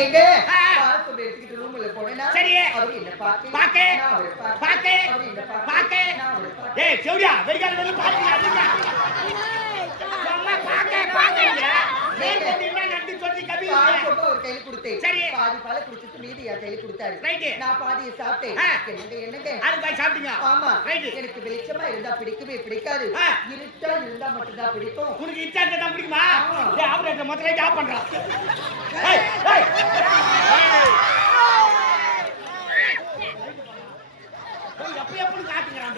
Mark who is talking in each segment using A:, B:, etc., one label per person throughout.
A: எங்க. பாத்ரூம் எடுத்துக்கிட்டு ரூம்ல போனேன்னா
B: சரி.
A: அவர் என்ன பாக்க
B: பாக்க. பாக்க. பாக்க. ஏய் செவடியா அதிகமா சும்மா பாக்க பாக்க இல்ல சரி.
A: பாதி பாலை குடிச்சிட்டு மீதி என் கையில கொடுத்தாரு. நான் பாதியை சாப்பிட்டேன். என்னங்க,
B: சாப்பிட்டீங்க
A: ஆமா. எனக்கு வெளிச்சமா இருந்தா பிடிக்கவே பிடிக்காது. இருட்டா இருந்தா மட்டும்தான் பிடிக்கும்.
B: உனக்கு இச்சாட்ட தான் பிடிக்குமா? ஆபரேட்டர் மொத்தல ஜாப் பண்றான். ஏய் ஏய் ஏய் எப்ப எப்படி காட்டுங்கறான்.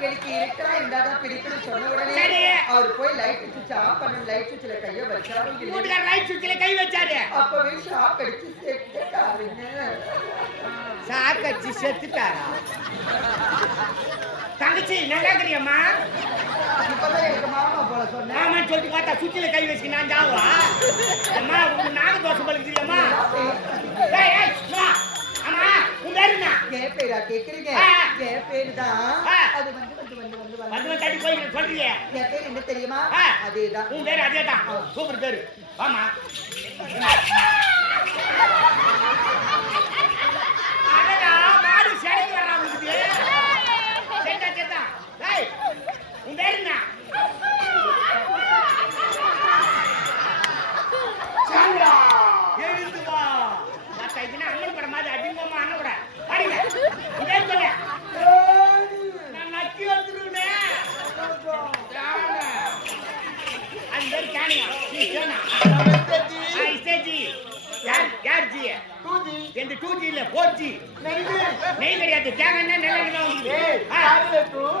A: எனக்கு இருட்டா இருந்தாதான் பிடிக்கும்னு சொன்ன உடனே. அவர் போய் லைட் சுவிட்ச் ஆஃப் பண்ண லைட் சுவிட்ச்ல கைய வச்சாரு.
B: வீட்டுக்கார லைட் சுவிட்ச்ல கை வச்சாரு.
A: அப்பவே ஷாக் அடிச்சு செத்துட்டாருங்க
B: சாக்கடிச்சு செத்துட்டாரா தங்கச்சி நல்லா இருக்கிறியம்மா?
A: இப்பதான் எனக்கு மாமா போல சொன்னேன்.
B: ஆமா சொல்லிட்டு பார்த்தா சுத்தில கை வச்சு நான் ஜாவா? அம்மா உங்க நாக தோசை பழுக்குறியம்மா ஏய் ஏய் இங்க வா. அம்மா உன் பேரு என்ன
A: என் பேரா கேக்குறீங்க. என் பேரு தான். அது வந்து வந்து வந்து வந்து
B: வந்து.
A: வந்து
B: தட்டி போய் சொல்றியே?
A: என் பேர் என்ன தெரியுமா. அதேதான்.
B: உன் பேரு அதே தான் சூப்பர் பேரு. ஆமா மாடு உன் பேரு என்ன? யார் யார் ஜி எந்த டூ ஜி இல்ல ஃபோர் ஜி நெய் கிடையாது தான் உங்களுக்கு. ஆ,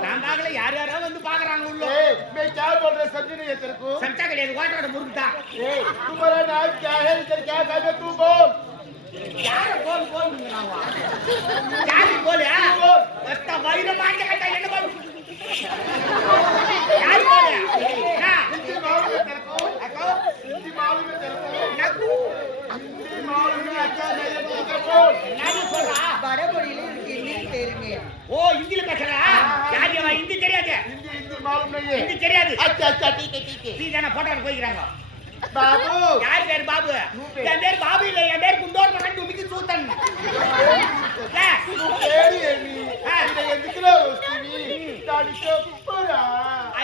B: நான் பார்க்கல யார் யாரோ வந்து பாக்குறாங்க உள்ள? சம்சா கிடையாது ஓட்டோட முறுக்கு தான் யார போல் போலுங்கிறாங்க யாரு போல ஒத்த வயிறு கட்டா என்ன போல் யாரு போல என்ன
A: வடமொழியில
B: ஓ இந்தியில பேசுறா? யாரியவா இந்தி தெரியாது. இந்தி தெரியாது. நீ தானே போய்க்கிறாங்க.
C: பாபு
B: யார் பாபு? என் பேர் பாபு என் பேர் குண்டோர் மகன்
C: துமிக்கு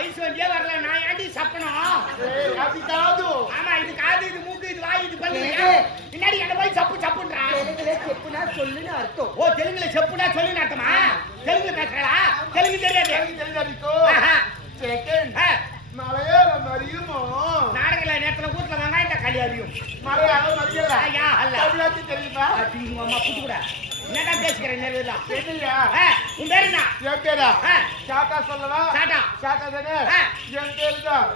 B: ஐஸ் வண்டியே வரல. நான் ஏன்டி சப்பனும் ஆமா இது காது இது மூக்கு இது வாய் இது பல்லு. பின்னாடி என்ன போய் சப்பு சப்புன்றா?
A: தெலுங்குல செப்புனா சொல்லுன்னு அர்த்தம்.
B: ஓ தெலுங்குல செப்புனா சொல்லுன்னு அர்த்தமா? தெலுங்கு பேசுறா தெலுங்கு தெரியாது. தெலுங்கு
C: மலையாள மரியுமோ
B: நாடகல நேத்துல கூத்துல வெங்காயத்தை களியாதியும்
C: மலையாள மரியல
B: ஐயா அல்ல.
C: தமிழ்நாட்டு
B: தெரியுமா? அம்மா புட்டு கூட. என்னடா பேசுகிற நேர்ல
C: என்னையா?
B: உன் பேர் என்ன?
C: என்
B: பேரா?
C: சாட்டா சொல்லவா?
B: சாட்டா சாட்டா
C: தானே? என் பேரு தான்.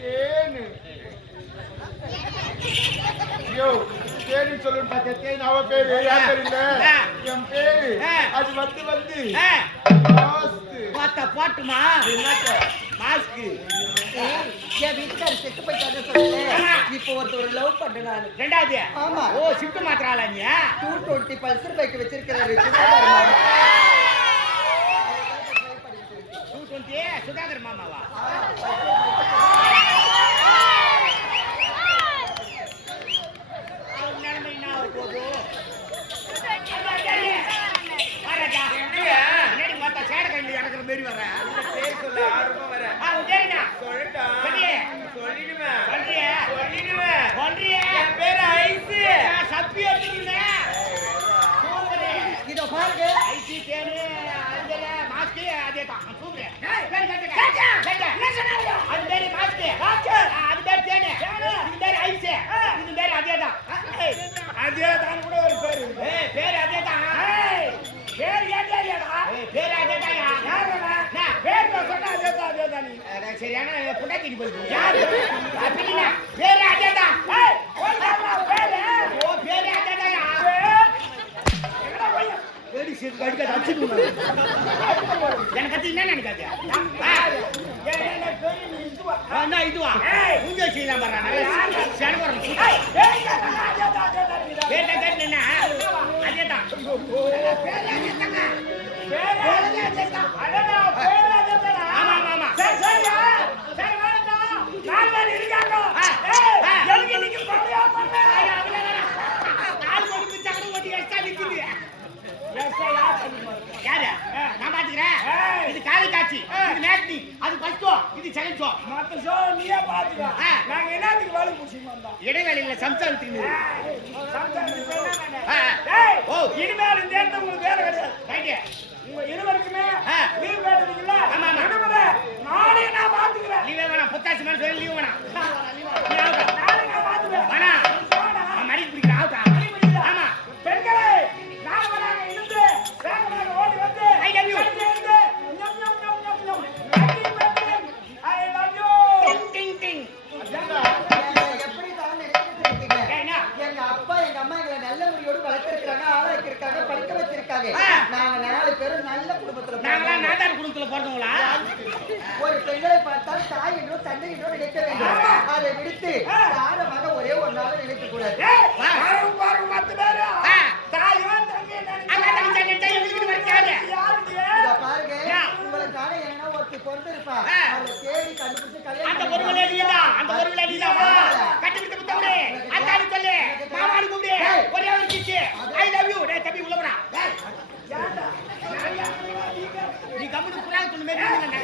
B: தேனு. பாட்டுமா? என்னத்த?
A: ஏய், என் வீட்டுக்காரர் செத்து சொன்னேன்
B: ஆமா.
A: இப்போ ஒருத்தர் லவ் பண்றேன் நானு.
B: ரெண்டாவது.
A: ஆமா.
B: ஓ ஷிஃப்ட் மாத்திராளா நீ?
A: டூ டுவெண்ட்டி பல்சர் பைக் வச்சிருக்கிறாரு.
B: டூ டுவெண்ட்டி சுதாகர் மாமாவா அவர் நிலைமை என்ன ஆக போகுது? வா ராஜா. என்னடி பார்த்தா சேடை இறக்குற மாதிரி வர்ற?
C: பேர் சொல்ல ஆர்வமா வர
B: என்ன?
C: சொல்லட்டா. சொல்லிடுவேன்
B: சொல்றியே?
C: சொல்லிடுவேன்
B: சொல்றியே?
C: என் பேரு ஐசு
B: நான் சப்பி எடுத்துருந்தேன். சூப்பரு.
A: இதோ பாருங்க
B: ஐசி தேனு, அஞ்சல, மாஸ்க்கு, அதேதான். சூப்பரு. பேரு கேட்டுக்க. கேட்டு. அது பேரு மாஸ்க்கு. ஆ, அது பேரு தேனு. இது பேரு ஐஸு. இது பேரு அதேதான். ஏய்,
C: அதேதான் கூட ஒரு பேர் இருக்கு
B: ஏய், பேரு அதேதான். பேரு ஏதேதாடா? ஏய், பேரு அதேதான்யா. என்ன? அட, சரியான புண்டாக்கிட்டு போயிருக்கு. யாரு? அப்படின்னா, பேரு அதேதான். ஓ, பேரு எனக்கு என்ன நினைக்காது என்ன இதுவா மூஞ்சி வச்சுக்கலாம் பாரு இது காலை காட்சி இது மேக்னி. அது ஃபர்ஸ்ட் ஷோ இது செகண்ட் ஷோ
D: மத்த ஷோ நீயே பாத்துக்க. நாங்க என்னத்துக்கு வேலை புடிச்சிட்டு வந்தோம்.
B: இடைவேளையில சம்சாரத்துக்கு ஓ.
D: இனிமேல் இந்த இடத்துல உங்களுக்கு வேலை கிடையாது.
B: ரைட்டு
D: உங்க இருவருக்குமே லீவ் கேட்டீங்களா
B: ஆமா
D: நானே நான் பாத்துக்கிறேன்.
B: லீவே வேணாம் புத்தாசி மேல சொல்லி
A: ஒரு பெண்களை பார்த்தால் தாய் என்றோ தந்தை என்றோ நினைக்க வேண்டும். அதை விடுத்து. தாரமாக ஒரே ஒரு நாள் நினைக்க கூடாது.
D: பாருங்க.
A: உங்களுக்கான என்ன ஒருத்தி பிறந்திருப்பா.
B: ஆ.
A: அவளை தேடி கண்டுபிடிச்சு கல்யாணம்
B: ஒரு ஒரு கிச்சு ஐ லவ் யூ டேய் தம்பி
D: ஏன்டா? நான் யாருடைய நீங்க?
B: நீ கம்முனு மேரி இருந்தாங்க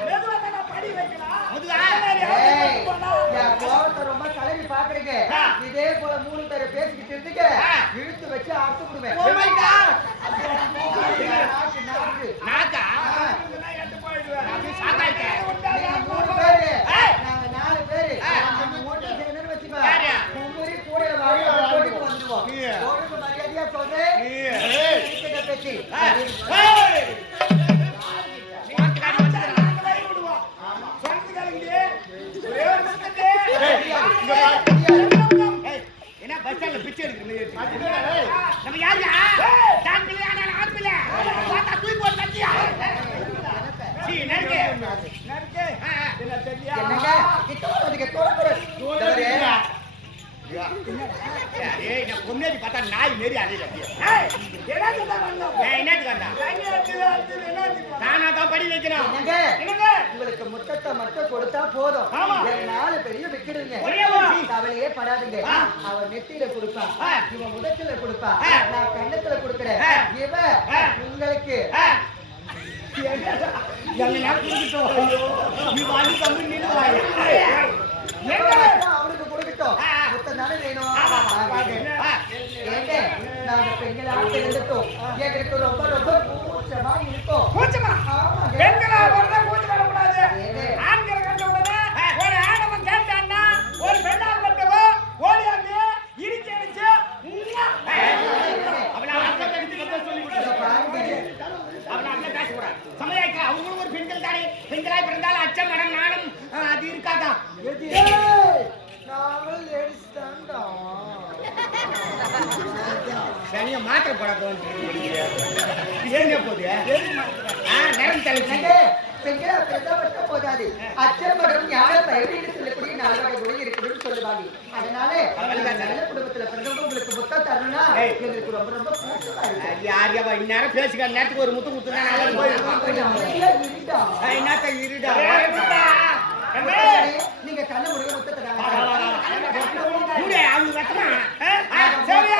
D: மெதுவா தானே படி வைக்கலாம்.
A: கோவத்தை ரொம்ப கலவி பாக்குறீங்க. இதே போல மூணு பேரை பேசிக்கிட்டு இருந்துங்க
B: ஆ.
A: இழுத்து வச்சு அறுத்து விடுவேன்
B: Oh.
A: நாக்கு, மூணு பேரு. நாங்க நாலு பேரு. ஓட்டு வச்சுக்கோ. வந்துருவோம்.
C: நீ.
A: ஒழுங்கு மரியாதையா சொல்றேன் பேச்சு
B: என்ன பஸ் ஸ்டாண்ட்ல பிச்சை எடுக்கிற மாதிரி இருக்கு.
C: அதுதான், ஏய்.
B: நம்ம யாருயா? டாக்டர் ஆனால் ஆப்பிள. பார்த்தா தூக்கி போட்டு. ஆ, ஆ.
D: என்ன தெரியா?
A: என்னங்க கிட்ட வராதீங்க தோட கூட
B: ஏய், நான் பொண்ணேறி பார்த்தா நாய் மாரி அலையுது.
D: ஏய், என்னத்துக்கு தான் வந்தோம்?
B: ஏய், என்னத்துக்கு வந்தா?
D: தண்ணி அடிச்சு, அடிச்சு, என்னத்துக்கு வந்தோம்?
B: நானா தான் படி வைக்கணும்.
A: என்னங்க
D: என்னங்க?
A: உங்களுக்கு முத்தத்தை மட்டும் கொடுத்தா போதும். நாலு பெரிய விக்கிடுங்க. கவலையே படாதீங்க. அவன் நெத்தியில கொடுப்பா. இவன் முகத்துல கொடுப்பா. நான் கண்ணத்துல கொடுக்கிறேன். இவ. உங்களுக்கு. அவனுக்கு கொடுக்கட்டும். தானே வேணும். நாங்க பெண்களா இருந்துட்டோம். எங்களுக்கு ரொம்ப ரொம்ப கூச்சமா இருக்கும்.
D: கூச்சமா?
A: ஆமாங்க.
D: பெண்களா பிறந்தா கூச்சம் வரக்கூடாது.
A: ஏங்க?
D: ஆண்களை கண்ட உடனே ஒரு ஆணவன் கேட்டான்னா, ஒரு பெண்ணால் மட்டுமோ ஓடியாந்து இடிச்சு அடிச்சு உம்மா.
B: அவனை அர்த்தம் தெரிஞ்சு வந்து சொல்லி
A: இத
B: கொடுத்து.
A: பாருங்க
B: அவனை அர்த்தம் பேசக்கூடாது. சமுதாயத்துல அவங்களும் ஒரு பெண்கள் தானே பெண்களாய் பிறந்தால் அச்சம் மனம் நாணம் ஆ, அது இருக்காதா?
A: நாங்கள் லேடிஸ் தான்டா.
B: சனியை மாத்திர போடாத ஏங்க போகுது? நேரம்
A: என்னங்க, பெண்களா பிறந்தா மட்டும் போதாது. அச்சமரம் ஞான பயவீடு சொல்லக்கூடிய நாலு வகை குணம் இருக்குதுன்னு சொல்லுவாங்க. அதனால நல்ல குடும்பத்துல பிறந்தவங்க உங்களுக்கு முத்தம் தரணும்னா
B: ஏய்.
A: எங்களுக்கு ரொம்ப ரொம்ப கூச்சமா இருக்கு.
B: யார் யாவா இந்நேரம் நேரத்துக்கு ஒரு முத்து
A: அமைதியா இருடா. நீங்க கண்ண முடிய முத்தத்தை
B: அவங்க
D: சரி.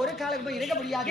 B: ஒரு காலமும் இருக்க முடியாது.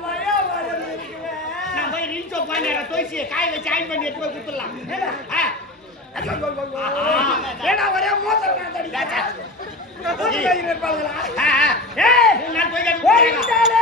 B: போய் பாண்டியாடா தோய்ச்சி காய வச்சு அயன் பண்ணி போய் கொடுத்துடலாம்
D: ஏடா? ஒரே
B: மோசம் போய் கேட்டு